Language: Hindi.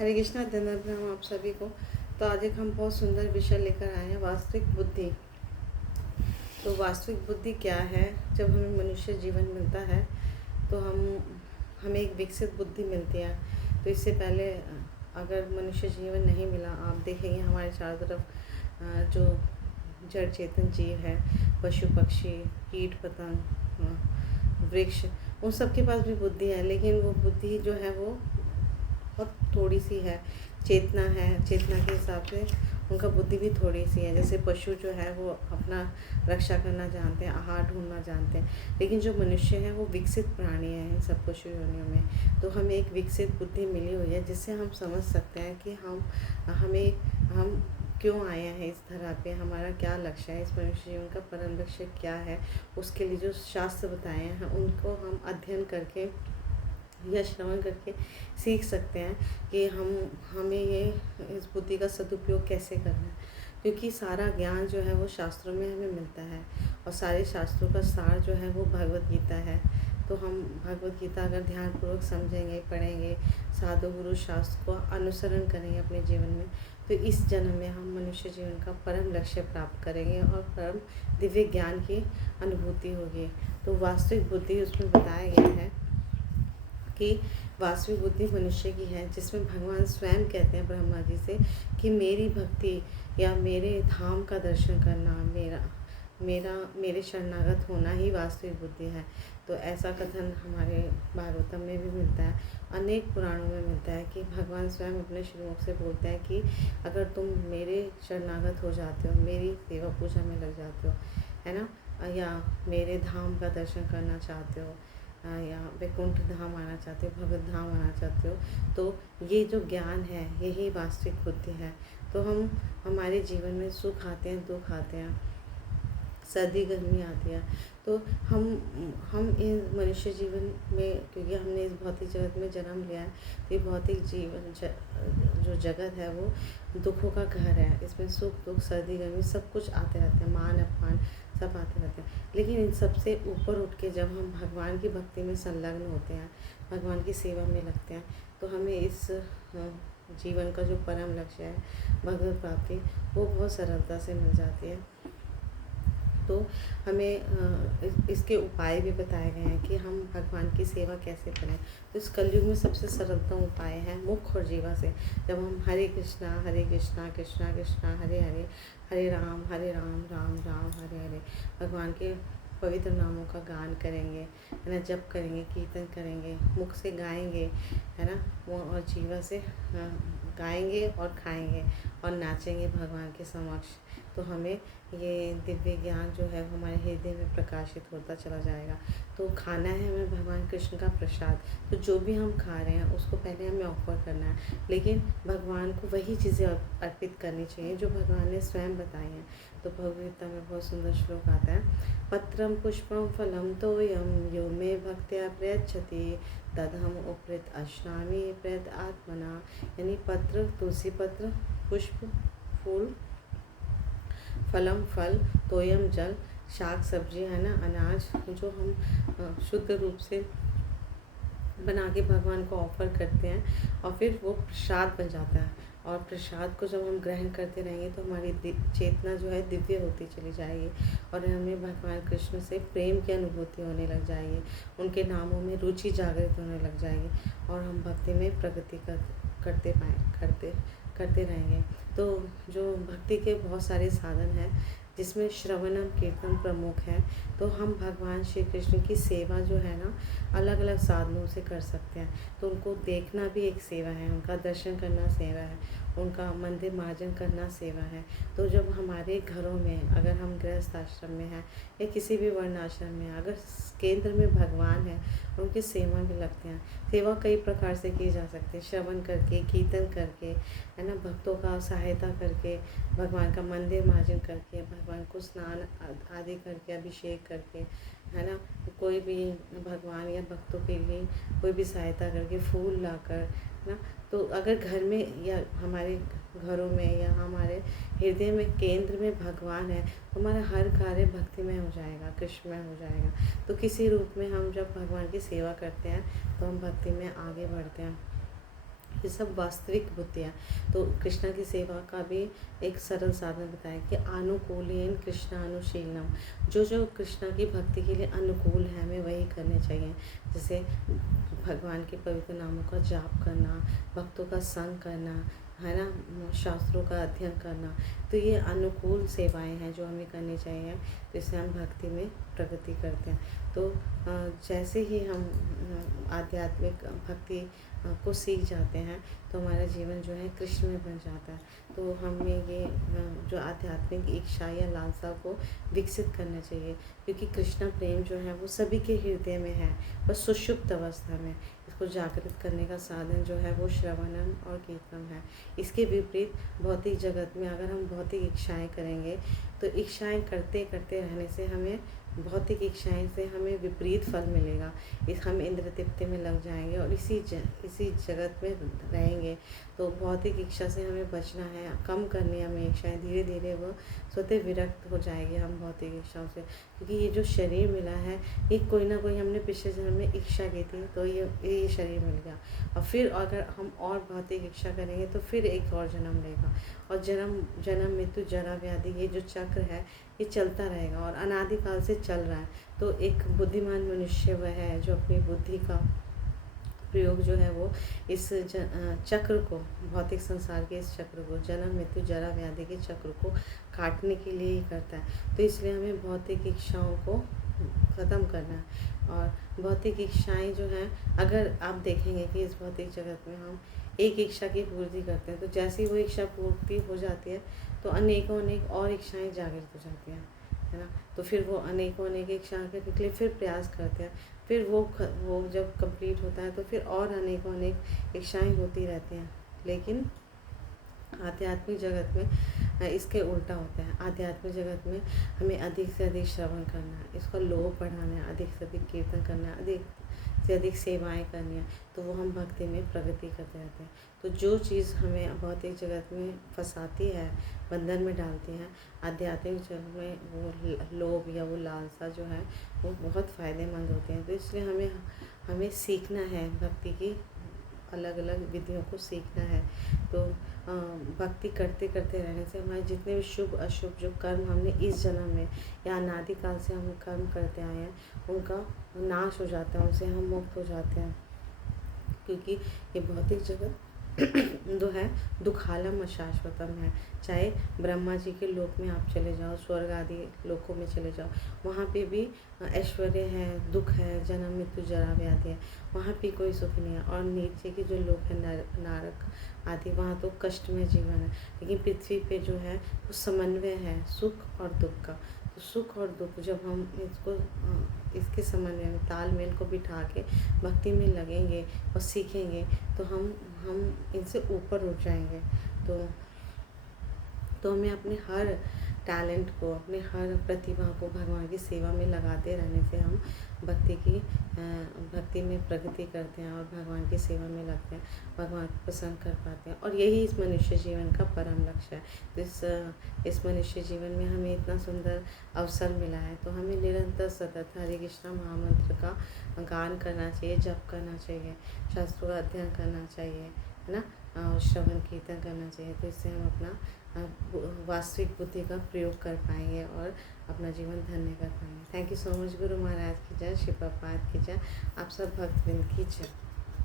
हरे कृष्णा, धन्यवाद हम आप सभी को। तो आज एक हम बहुत सुंदर विषय लेकर आए हैं, वास्तविक बुद्धि। तो वास्तविक बुद्धि क्या है? जब हमें मनुष्य जीवन मिलता है तो हमें एक विकसित बुद्धि मिलती है। तो इससे पहले अगर मनुष्य जीवन नहीं मिला, आप देखेंगे हमारे चारों तरफ जो जड़ चेतन जीव है, पशु पक्षी, कीट पतंग, वृक्ष, उन सब के पास भी बुद्धि है, लेकिन वो बुद्धि जो है वो बहुत थोड़ी सी है। चेतना है, चेतना के हिसाब से उनका बुद्धि भी थोड़ी सी है। जैसे पशु जो है वो अपना रक्षा करना जानते हैं, आहार ढूंढना जानते हैं, लेकिन जो मनुष्य है वो विकसित प्राणी है इन सब पशु योनियों में। तो हमें एक विकसित बुद्धि मिली हुई है, जिससे हम समझ सकते हैं कि हम क्यों आए हैं इस धरा पे, हमारा क्या लक्ष्य है, इस मनुष्य जीवन का परम लक्ष्य क्या है। उसके लिए जो शास्त्र बताए हैं उनको हम अध्ययन करके या श्रवण करके सीख सकते हैं कि हमें ये इस बुद्धि का सदुपयोग कैसे करना है। क्योंकि सारा ज्ञान जो है वो शास्त्रों में हमें मिलता है, और सारे शास्त्रों का सार जो है वो भगवत गीता है। तो हम भगवत गीता अगर ध्यानपूर्वक समझेंगे, पढ़ेंगे, साधु गुरु शास्त्र को अनुसरण करेंगे अपने जीवन में, तो इस जन्म में हम मनुष्य जीवन का परम लक्ष्य प्राप्त करेंगे और परम दिव्य ज्ञान की अनुभूति होगी। तो वास्तविक बुद्धि उसमें बताया गया है कि वास्तविक बुद्धि मनुष्य की है, जिसमें भगवान स्वयं कहते हैं ब्रह्मा जी से कि मेरी भक्ति या मेरे धाम का दर्शन करना, मेरे शरणागत होना ही वास्तविक बुद्धि है। तो ऐसा कथन हमारे भागवतम में भी मिलता है, अनेक पुराणों में मिलता है कि भगवान स्वयं अपने श्रीमुख से बोलते हैं कि अगर तुम मेरे शरणागत हो जाते हो, मेरी सेवा पूजा में लग जाते हो, है ना, या मेरे धाम का दर्शन करना चाहते हो, या वैकुंठ धाम आना चाहते हो, भगवत धाम आना चाहते हो, तो ये जो ज्ञान है यही वास्तविक बुद्धि है। तो हमारे जीवन में सुख आते हैं, दुख आते हैं, सर्दी गर्मी आती है। तो हम इस मनुष्य जीवन में, क्योंकि हमने इस भौतिक जगत में जन्म लिया है, तो ये भौतिक जीवन जो जगत है वो दुखों का घर है। इसमें सुख दुख सर्दी गर्मी सब कुछ आते रहते हैं, मान अपमान सब आते रहते हैं। लेकिन इन सबसे ऊपर उठ के जब हम भगवान की भक्ति में संलग्न होते हैं, भगवान की सेवा में लगते हैं, तो हमें इस जीवन का जो परम लक्ष्य है भगवत प्राप्ति, वो बहुत सरलता से मिल जाती है। तो हमें इसके उपाय भी बताए गए हैं कि हम भगवान की सेवा कैसे करें। तो इस कलयुग में सबसे सरलतम उपाय है मुख और जीवा से। जब हम हरे कृष्णा कृष्णा कृष्णा हरे हरे, हरे राम राम राम हरे हरे, भगवान के पवित्र नामों का गान करेंगे, है ना, जप करेंगे, कीर्तन करेंगे, मुख से गाएंगे, है ना, वो और जीवा से गाएंगे और खाएंगे और नाचेंगे भगवान के समक्ष, तो हमें ये दिव्य ज्ञान जो है हमारे हृदय में प्रकाशित होता चला जाएगा। तो खाना है हमें भगवान कृष्ण का प्रसाद। तो जो भी हम खा रहे हैं उसको पहले हमें ऑफर करना है, लेकिन भगवान को वही चीज़ें अर्पित करनी चाहिए जो भगवान ने स्वयं बताई हैं। तो भगवद गीता में बहुत सुंदर श्लोक आता है, पत्रम पुष्पम फलम तोयम यो मे भक्त्या प्रयच्छति तदहम उपृत अश्नामि प्रयत आत्मना। यानी पत्र, तुलसी पत्र, पुष्प फूल, फलम फल, तोयम जल, शाक सब्जी, है ना, अनाज, जो हम शुद्ध रूप से बना के भगवान को ऑफर करते हैं, और फिर वो प्रसाद बन जाता है। और प्रसाद को जब हम ग्रहण करते रहेंगे तो हमारी चेतना जो है दिव्य होती चली जाएगी, और हमें भगवान कृष्ण से प्रेम की अनुभूति होने लग जाएगी, उनके नामों में रुचि जागृत होने लग जाएगी, और हम भक्ति में प्रगति करते रहेंगे। तो जो भक्ति के बहुत सारे साधन हैं, जिसमें श्रवणम कीर्तन प्रमुख है। तो हम भगवान श्री कृष्ण की सेवा जो है ना, अलग अलग साधनों से कर सकते हैं। तो उनको देखना भी एक सेवा है, उनका दर्शन करना सेवा है, उनका मंदिर मार्जन करना सेवा है। तो जब हमारे घरों में, अगर हम गृहस्थ आश्रम में हैं या किसी भी वर्ण आश्रम में, अगर केंद्र में भगवान है, उनकी सेवा में लगते हैं। सेवा कई प्रकार से की जा सकती है, श्रवण करके, कीर्तन करके, है ना, भक्तों का सहायता करके, भगवान का मंदिर मार्जन करके, भगवान को स्नान आदि करके, अभिषेक करके, है ना, कोई भी भगवान या भक्तों के लिए कोई भी सहायता करके, फूल लाकर, है ना। तो अगर घर में या हमारे घरों में या हमारे हृदय में केंद्र में भगवान है, तो हमारा हर कार्य भक्तिमय हो जाएगा, कृष्णमय हो जाएगा। तो किसी रूप में हम जब भगवान की सेवा करते हैं तो हम भक्ति में आगे बढ़ते हैं। ये सब वास्तविक बुद्धियाँ। तो कृष्णा की सेवा का भी एक सरल साधन बताया कि अनुकूलेन कृष्णानुशीलनम, जो कृष्णा की भक्ति के लिए अनुकूल है हमें वही करने चाहिए। जैसे भगवान के पवित्र नामों का जाप करना, भक्तों का संग करना, है ना, शास्त्रों का अध्ययन करना। तो ये अनुकूल सेवाएं हैं जो हमें करनी चाहिए, तो इससे हम भक्ति में प्रगति करते हैं। तो जैसे ही हम आध्यात्मिक भक्ति को सीख जाते हैं तो हमारा जीवन जो है कृष्ण में बन जाता है। तो हमें ये जो आध्यात्मिक इच्छा या लालसा को विकसित करना चाहिए, क्योंकि कृष्ण प्रेम जो है वो सभी के हृदय में है, बस सुषुप्त अवस्था में। इसको जागृत करने का साधन जो है वो श्रवणम और कीर्तन है। इसके विपरीत भौतिक जगत में अगर हम भौतिक इच्छाएं करेंगे तो इच्छाएं करते करते रहने से हमें भौतिक इच्छाएं से हमें विपरीत फल मिलेगा। हम इंद्र तृप्ति में लग जाएंगे और इसी जगत में रहेंगे। तो भौतिक इच्छा से हमें बचना है, कम करनी है हमें इच्छाएं। धीरे धीरे वो स्वतः विरक्त हो जाएगी हम भौतिक इच्छाओं से, क्योंकि ये जो शरीर मिला है ये कोई ना कोई हमने पिछले जन्म में इच्छा की थी, तो ये शरीर मिल गया। और फिर अगर हम और भौतिक इच्छा करेंगे तो फिर एक और जन्म लेगा, और जन्म मृत्यु जरा व्याधि ये जो चक्र है ये चलता रहेगा और अनादिकाल से चल रहा है। तो एक बुद्धिमान मनुष्य वह है जो अपनी बुद्धि का प्रयोग जो है वो इस चक्र को, भौतिक संसार के इस चक्र को, जन्म मृत्यु जरा व्याधि के चक्र को काटने के लिए ही करता है। तो इसलिए हमें भौतिक इच्छाओं को ख़त्म करना है। और भौतिक इच्छाएं जो हैं, अगर आप देखेंगे कि इस भौतिक जगत में हम एक इच्छा की पूर्ति करते हैं, तो जैसे ही वो इच्छा पूर्ति हो जाती है तो अनेकों अनेक और इच्छाएं जागृत हो जाती हैं, है ना। तो फिर वो अनेकों अनेक इच्छाओं के लिए फिर प्रयास करते हैं। फिर वो जब कंप्लीट होता है तो फिर और अनेकों अनेक इच्छाएं होती रहती हैं। लेकिन आध्यात्मिक जगत में इसके उल्टा होता है। आध्यात्मिक जगत में हमें अधिक से अधिक श्रवण करना है, इसका लोभ बढ़ाना है, अधिक से अधिक कीर्तन करना है, अधिक से अधिक सेवाएं करनी है, तो वो हम भक्ति में प्रगति करते रहते हैं। तो जो चीज़ हमें भौतिक जगत में फंसाती है, बंधन में डालती हैं, आध्यात्मिक जगत में वो लोभ या वो लालसा जो है वो बहुत फ़ायदेमंद होते हैं। तो इसलिए हमें सीखना है, भक्ति की अलग अलग विधियों को सीखना है। तो भक्ति करते करते रहने से हमारे जितने भी शुभ अशुभ जो कर्म हमने इस जन्म में या अनादिकाल से हम कर्म करते आए हैं उनका नाश हो जाता है, उनसे हम मुक्त हो जाते हैं। क्योंकि ये भौतिक जगत जो है दुखालम अशाश्वतम है। चाहे ब्रह्मा जी के लोक में आप चले जाओ, स्वर्ग आदि लोकों में चले जाओ, वहाँ पे भी ऐश्वर्य है, दुख है, जन्म मृत्यु जरा व्याधि है, वहाँ पे कोई सुख नहीं है। और नीचे के जो लोक है नारक आदि, वहाँ तो कष्ट में जीवन है। लेकिन पृथ्वी पे जो है वो समन्वय है सुख और दुख का। तो सुख और दुख जब हम इसके समन्वय में तालमेल को बिठा के भक्ति में लगेंगे और सीखेंगे तो हम इनसे ऊपर उठ जाएंगे। तो हमें अपने हर टैलेंट को, अपने हर प्रतिभा को भगवान की सेवा में लगाते रहने से हम भक्ति में प्रगति करते हैं और भगवान की सेवा में लगते हैं, भगवान को प्रसन्न कर पाते हैं। और यही इस मनुष्य जीवन का परम लक्ष्य है। तो इस मनुष्य जीवन में हमें इतना सुंदर अवसर मिला है, तो हमें निरंतर सतत हरे कृष्णा महामंत्र का गान करना चाहिए, जप करना चाहिए, शास्त्रों का अध्ययन करना चाहिए, है ना, और श्रवण कीर्तन करना चाहिए। तो इससे हम अपना वास्तविक बुद्धि का प्रयोग कर पाएंगे और अपना जीवन धन्य कर पाएंगे। Thank you so much. Guru Maharaj की जय, श्री प्रभुपाद की जय, आप सब भक्तवृंद की जय।